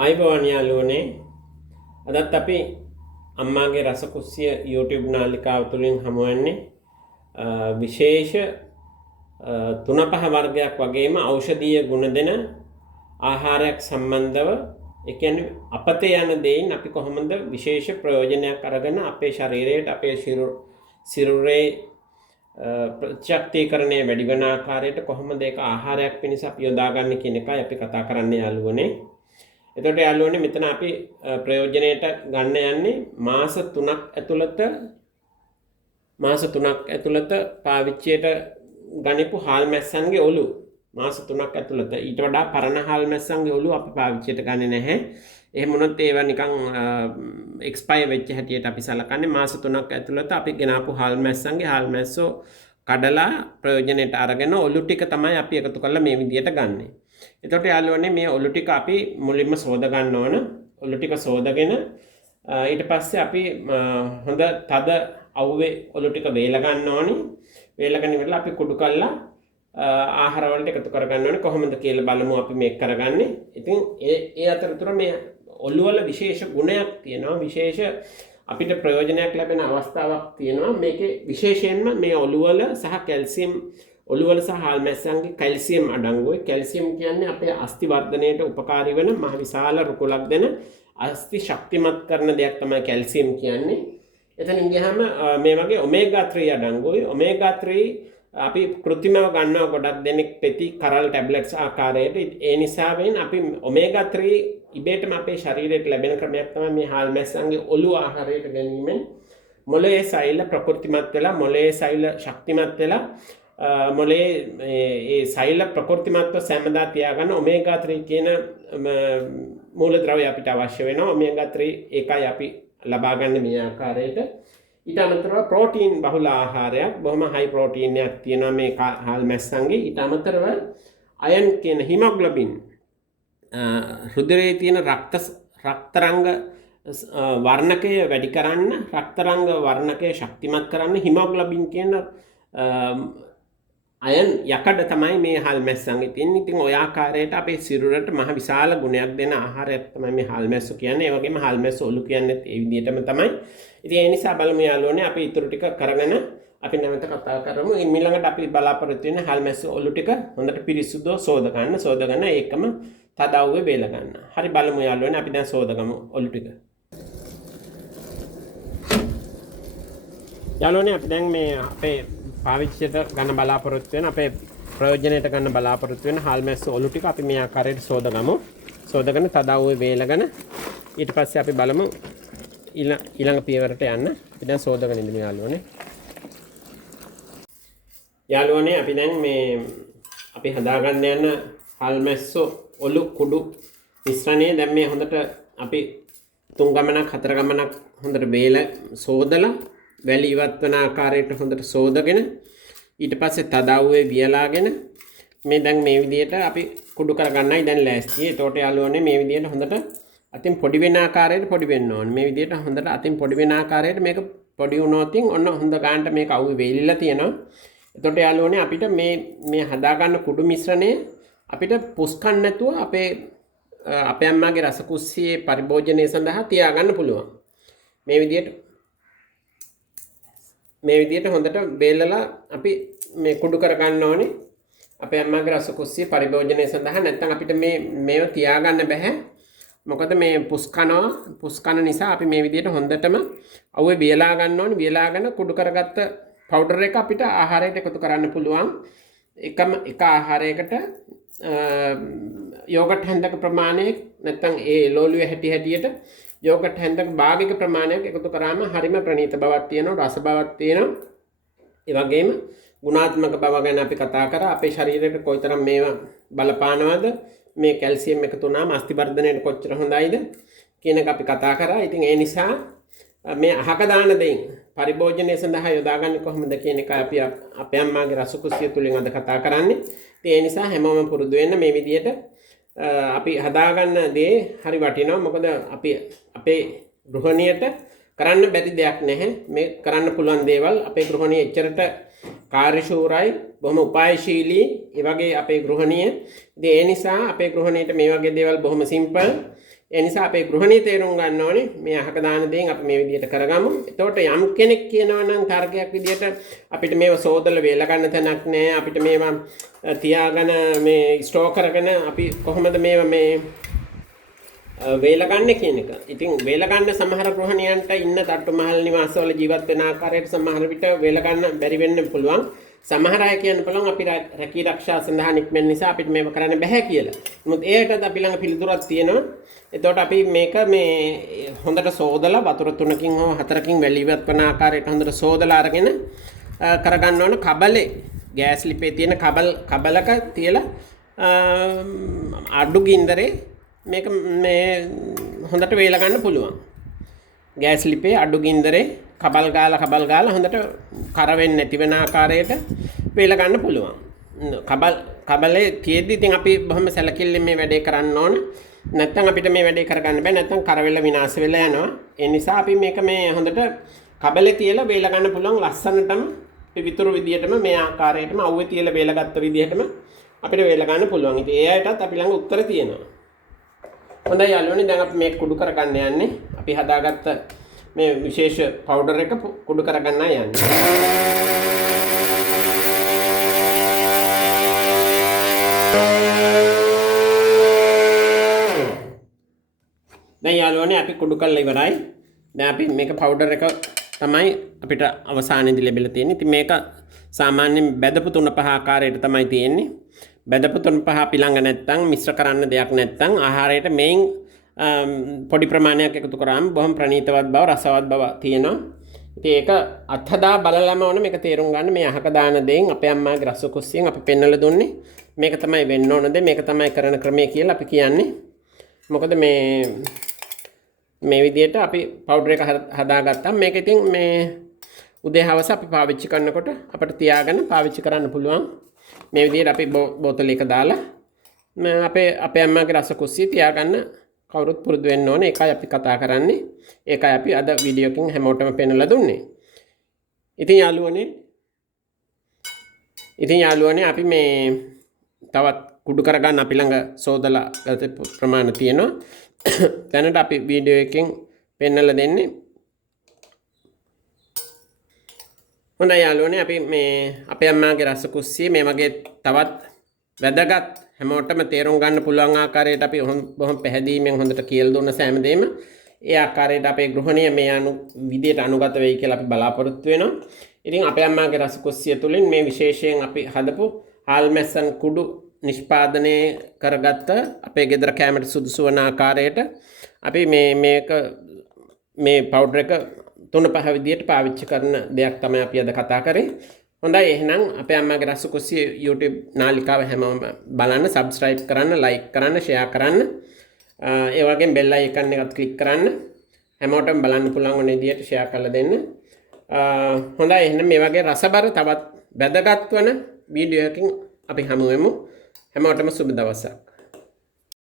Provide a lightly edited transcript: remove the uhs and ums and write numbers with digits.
ආයිබෝවන් යාළුවනේ අදත් අපි අම්මාගේ රසකුස්සිය YouTube නාලිකාව තුලින් හමුවන්නේ විශේෂ තුන පහ වර්ගයක් වගේම ඖෂධීය ගුණ දෙන ආහාරයක් සම්බන්ධව ඒ කියන්නේ අපතේ යන දෙයින් අපි කොහොමද විශේෂ ප්‍රයෝජනයක් අරගෙන අපේ ශරීරයට අපේ සිරුරේ ප්‍රතිශක්තිකරණය වැඩි වෙන ආකාරයට කොහොමද ඒක ආහාරයක් පිණිස අපි යොදාගන්නේ කියන එකයි අපි කතා කරන්න යාළුවනේ. එතකොට යාළුවනේ මෙතන අපි ප්‍රයෝජනයට ගන්න යන්නේ මාස 3ක් ඇතුළත පාවිච්චියට ගනිපු හාල් මැස්සන්ගේ ඔලු මාස 3ක් ඇතුළත ඊට වඩා පරණ හාල් මැස්සන්ගේ ඔලු අපි පාවිච්චියට ගන්නේ නැහැ. එහෙම වුණොත් ඒවා නිකන් එක්ස්පයර් වෙච්ච හැටියට අපි සලකන්නේ මාස 3ක් ඇතුළත අපි ගෙනාපු හාල් මැස්සෝ කඩලා ප්‍රයෝජනයට අරගෙන ඔලු ටික තමයි අපි එකතු කරලා මේ විදියට ගන්නෙ. එතකොට යාළුවනේ මේ ඔලු ටික අපි මුලින්ම සෝද ගන්න ඕන. ඔලු ටික සෝදගෙන ඊට පස්සේ අපි හොඳ තද අවුවේ ඔලු ටික වේලා ගන්න ඕනි. වේලගෙන ඉවරලා අපි කුඩු කරලා ආහාර වලට එකතු කරගන්න ඕනේ. කොහොමද කියලා බලමු අපි මේක කරගන්නේ. ඉතින් ඒ අතරතුර මේ ඔලු වල විශේෂ ගුණයක් තියෙනවා. විශේෂ අපිට ප්‍රයෝජනයක් ලැබෙන අවස්ථාවක් තියෙනවා. මේකේ විශේෂයෙන්ම මේ ඔලු වල සහ කැල්සියම් ඔලු වල සහ හාල් මැස්සන්ගේ කැල්සියම් අඩංගුයි. කැල්සියම් කියන්නේ අපේ අස්ථි වර්ධනයට උපකාරී වෙන මහ විශාල රුකුලක් දෙන අස්ථි ශක්තිමත් කරන දෙයක් තමයි කැල්සියම් කියන්නේ. එතනින් ගියාම මේ වගේ ඔමේගා 3 අඩංගුයි. ඔමේගා 3 අපි කෘත්‍රිමව ගන්නවා ගොඩක් දෙනෙක් පෙති කරල් ටැබ්ලට්ස් ආකාරයට. ඒ නිසා වෙන අපි ඔමේගා 3 ඉබේටම අපේ ශරීරයට ලැබෙන ක්‍රමයක් තමයි මේ හාල් මැස්සන්ගේ ඔලු ආහාරයට ගැනීමෙන් මොළයේ සෛල ප්‍රකෘතිමත් වෙලා මොළයේ සෛල ශක්තිමත් වෙලා මොළයේ ඒ සෛල ප්‍රකෘතිමත්ව සෑමදා තියාගන්න ඔමේගා 3 කියන මූලද්‍රව්‍ය අපිට අවශ්‍ය වෙනවා. ඔමේගා 3 ඒකයි අපි ලබා ගන්න මේ ආකාරයට. ඊට අමතරව ප්‍රෝටීන් බහුල ආහාරයක් බොහොම හයි ප්‍රෝටීන් එකක් තියෙනවා මේ හාල් මැස්සන්ගේ. ඊට අමතරව අයන් කියන හිමොග්ලොබින් හෘදයේ තියෙන රක්තරංග වර්ණකය වැඩි කරන්න රක්තරංග වර්ණකය ශක්තිමත් කරන්න හිමොග්ලොබින් කියන අයන් යකඩ තමයි මේ හාල් මැස්සන්ගේ තියෙන්නේ. ඉතින් ඔය ආකාරයට අපේ සිරුරට මහ විශාල ගුණයක් දෙන ආහාරයක් තමයි මේ හාල් මැස්සෝ කියන්නේ. ඒ වගේම හාල් මැස්සෝ ඔලු කියන්නේ ඒ විදිහටම තමයි. ඉතින් ඒ නිසා බලමු යාළුවනේ අපි ඊටු ටික කරගෙන අපි නැවත කතා කරමු. ඊළඟට අපි බලාපොරොත්තු වෙන හාල් මැස්සෝ ඔලු ටික හොඳට පිරිසුදුව සෝදගන්න ඒකම තදවුවේ බේල ගන්න. හරි බලමු යාළුවනේ අපි දැන් සෝදගමු ඔලු ටික. යාළුවනේ අපි දැන් මේ අපේ පාවිච්චියට ගන්න බලාපොරොත්තු වෙන අපේ ප්‍රයෝජනයට ගන්න බලාපොරොත්තු වෙන හාල් මැස්සෝ ඔලු ටික අපි මේ ආකාරයට සෝදගමු. සෝදගෙන තදවුවේ බේලගෙන ඊට පස්සේ අපි බලමු ඊළඟ පියවරට යන්න. අපි දැන් සෝදගෙන ඉඳමු යාළුවනේ. යාළුවනේ අපි දැන් මේ අපි හදාගන්න යන හාල් මැස්සෝ ඔලු කුඩු මිශ්‍රණය දැන් මේ හොඳට අපි 3 ගමනක් 4 ගමනක් හොඳට සෝදලා වැලි ඉවත් වන ආකාරයට හොඳට සෝදගෙන ඊට පස්සේ තදවුවේ වියලාගෙන මේ දැන් මේ විදිහට අපි කුඩු කරගන්නයි දැන් ලෑස්ති. ඒතකොට යාළුවනේ මේ විදිහට හොඳට අතින් පොඩි වෙන ආකාරයට පොඩි වෙන්න ඕනේ. මේ විදිහට හොඳට අතින් පොඩි වෙන ආකාරයට මේක පොඩි වුණොතින් ඔන්න හොඳ ගන්නට මේක අවුවේ වේලිලා තියෙනවා. එතකොට යාළුවනේ අපිට මේ හදාගන්න කුඩු මිශ්‍රණය අපිට පුස්කන් නැතුව අපේ අම්මාගේ රසකුස්සියේ පරිභෝජනය සඳහා තියාගන්න පුළුවන්. මේ විදිහට හොඳට බේලලා අපි මේ කුඩු කරගන්න ඕනේ. අපේ අම්මාගේ රසකුස්සියේ පරිභෝජනය සඳහා නැත්නම් අපිට මේව තියාගන්න බෑ. මොකද මේ පුස්කන නිසා අපි මේ විදිහට හොඳටම අවුවේ බියලා ගන්න ඕනේ. බියලාගෙන කුඩු කරගත්ත පවුඩර් එක අපිට ආහාරයට එකතු කරන්න පුළුවන්. එක ආහාරයකට යෝගට් හැන්දක ප්‍රමාණයක් නැත්නම් ඒ ලෝලුවේ හැටියට යෝගට් හැන්දක භාගික ප්‍රමාණයක් එකතු කරාම හරිම ප්‍රණීත බවක් තියෙනවා, රස බවක් තියෙනවා. ඒ වගේම ගුණාත්මක බව ගැන අපි කතා කරා. අපේ ශරීරයට කොයිතරම් මේවා බලපානවද? මේ කැල්සියම් එකතු වුණාම අස්ථි වර්ධනයට කොච්චර හොඳයිද කියන එක අපි කතා කරා. ඉතින් ඒ නිසා මේ අහක දාන දෙයින් පරිභෝජනය සඳහා යොදාගන්නේ කොහොමද කියන එක අපි අපේ අම්මාගේ රසකුස්සිය තුලින් අද කතා කරන්නේ. ඉතින් ඒ නිසා හැමෝම පුරුදු වෙන්න මේ විදිහට අපි හදාගන්න දේ හරි වටිනවා. මොකද අපි අපේ ගෘහණියට කරන්න බැරි දෙයක් නැහැ. මේ කරන්න පුළුවන් දේවල් අපේ ගෘහණිය එච්චරට කාර්යශූරයි, බොහොම උපායශීලී. ඒ වගේ අපේ ගෘහණිය. ඉතින් ඒ නිසා අපේ ගෘහණියට මේ වගේ දේවල් බොහොම සිම්පල්. ඒ නිසා අපේ ගෘහණී තේරුම් ගන්න ඕනේ මේ අහක දාන දේෙන් අපි මේ විදිහට කරගමු. එතකොට යම් කෙනෙක් කියනවා නම් තර්කයක් විදිහට අපිට මේව සෝදලා වේල ගන්න තැනක් නැහැ. අපිට මේවා තියාගෙන මේ ස්ටෝර් කරගෙන අපි කොහොමද මේවා මේ වේල ගන්න කියන එක. ඉතින් වේල ගන්න සමහර ගෘහණියන්ට ඉන්න තට්ටු මහල් නිවාසවල ජීවත් වෙන ආකාරයට සමහර විට වේල ගන්න බැරි වෙන්න පුළුවන්. සමහර අය කියන්න පුළුවන් අපි රැකී ආරක්ෂා සඳහා නික්මෙන නිසා අපිට මේව කරන්න බෑ කියලා. නමුත් ඒකටත් අපි ළඟ පිළිතුරක් තියෙනවා. එතකොට අපි මේක මේ හොඳට සෝදලා වතුර 3කින් හෝ 4කින් වැලි ඉවත් කරන ආකාරයට හොඳට සෝදලා අරගෙන කරගන්න ඕන. කබලේ ගෑස් ලිපේ තියෙන කබලක තියලා අඩු ගින්දරේ මේක මේ හොඳට වේල ගන්න පුළුවන්. ගෑස් ලිපේ අඩු ගින්දරේ කබල් ගාලා හොඳට කර වෙන්නේ නැති වෙන ආකාරයට වේල ගන්න පුළුවන්. කබලේ තියෙද්දි ඉතින් අපි බොහොම සැලකිල්ලෙන් මේ වැඩේ කරන්න ඕන. නැත්තම් අපිට මේ වැඩේ කරගන්න බෑ. නැත්තම් කරවෙල විනාශ වෙලා යනවා. ඒ නිසා අපි මේක මේ හොඳට කබලේ තියලා වේල ගන්න පුළුවන් ලස්සනටම විතර විදියටම මේ ආකාරයටම අවුවේ තියලා වේල ගත්ත විදියටම අපිට වේල ගන්න පුළුවන්. ඉතින් ඒ අයටත් අපි ළඟ උත්තර තියෙනවා. හොඳයි යාළුවනේ දැන් අපි මේක කුඩු කරගන්න යන්නේ. අපි හදාගත්ත මේ විශේෂ පවුඩර් එක කුඩු කරගන්න යන්නේ. දැන් යාළුවනේ අපි කුඩු කරලා ඉවරයි. දැන් අපි මේක පවුඩර් එක තමයි අපිට අවසානයේදී ලැබිලා තියෙන්නේ. ඉතින් මේක සාමාන්‍යයෙන් බෙදපු 3-5 ආකාරයට තමයි තියෙන්නේ. බෙදපු 3-5 අපි ළඟ නැත්තම් මිශ්‍ර කරන්න දෙයක් නැත්තම් ආහාරයට මේන් පොඩි ප්‍රමාණයක් එකතු කරාම බොහොම ප්‍රණීතවත් බව රසවත් බව තියෙනවා. ඉතින් ඒක අත්හදා බලලම ඕන මේක තේරුම් ගන්න. මේ අහක දාන දෙයින් අපේ අම්මාගේ රස කුස්සියෙන් අපි පෙන්වලා දුන්නේ. මේක තමයි වෙන්න ඕන දේ. මේක තමයි කරන ක්‍රමය කියලා අපි කියන්නේ. මොකද මේ විදිහට අපි පවුඩර් එක හදාගත්තා. මේක ඉතින් මේ උදේ හවස අපි පාවිච්චි කරනකොට අපිට තියාගෙන පාවිච්චි කරන්න පුළුවන්. මේ විදිහට අපි බෝතලයක දාලා අපේ අම්මාගේ රස කුස්සිය තියාගන්න කවුරුත් පුරුදු වෙන්න ඕනේ. ඒකයි අපි කතා කරන්නේ. ඒකයි අපි අද වීඩියෝ එකකින් හැමෝටම පෙන්වලා දුන්නේ. ඉතින් යාළුවනේ අපි මේ තවත් කුඩු කරගන්න අපි ළඟ සෝදලා ගත ප්‍රමාණ තියෙනවා. දැනට අපි වීඩියෝ එකකින් පෙන්වලා දෙන්නේ. හොඳයි යාළුවනේ අපි මේ අපේ අම්මාගේ රස කුස්සිය මේ වගේ තවත් වැදගත් හැමෝටම තේරුම් ගන්න පුළුවන් ආකාරයට අපි බොහොම පැහැදීමෙන් හොඳට කියලා දුන්න සෑම දෙයක්ම ඒ ආකාරයට අපේ ගෘහණිය මේ විදියට අනුගත වෙයි කියලා අපි බලාපොරොත්තු වෙනවා. ඉතින් අපේ අම්මාගේ රස කුස්සිය තුලින් මේ විශේෂයෙන් අපි හදපු හාල් මැස්සන් කුඩු නිෂ්පාදනය කරගත්ත අපේ ගෙදර කෑමට සුදුසු වන ආකාරයට අපි මේ පවුඩර් එක 3-5 විදියට පාවිච්චි කරන දෙයක් තමයි අපි අද කතා කරේ. හොඳයි එහෙනම් අපේ අම්මාගේ රස කුස්සිය YouTube නාලිකාව හැමෝම බලන්න, subscribe කරන්න, like කරන්න, share කරන්න. ඒ වගේම bell icon එකත් click කරන්න. හැමෝටම බලන්න පුළුවන් වෙන විදියට share කරලා දෙන්න. හොඳයි එහෙනම් මේ වගේ රසබර තවත් වැදගත් වන වීඩියෝ එකකින් අපි හමු වෙමු. හැමෝටම සුබ දවසක්.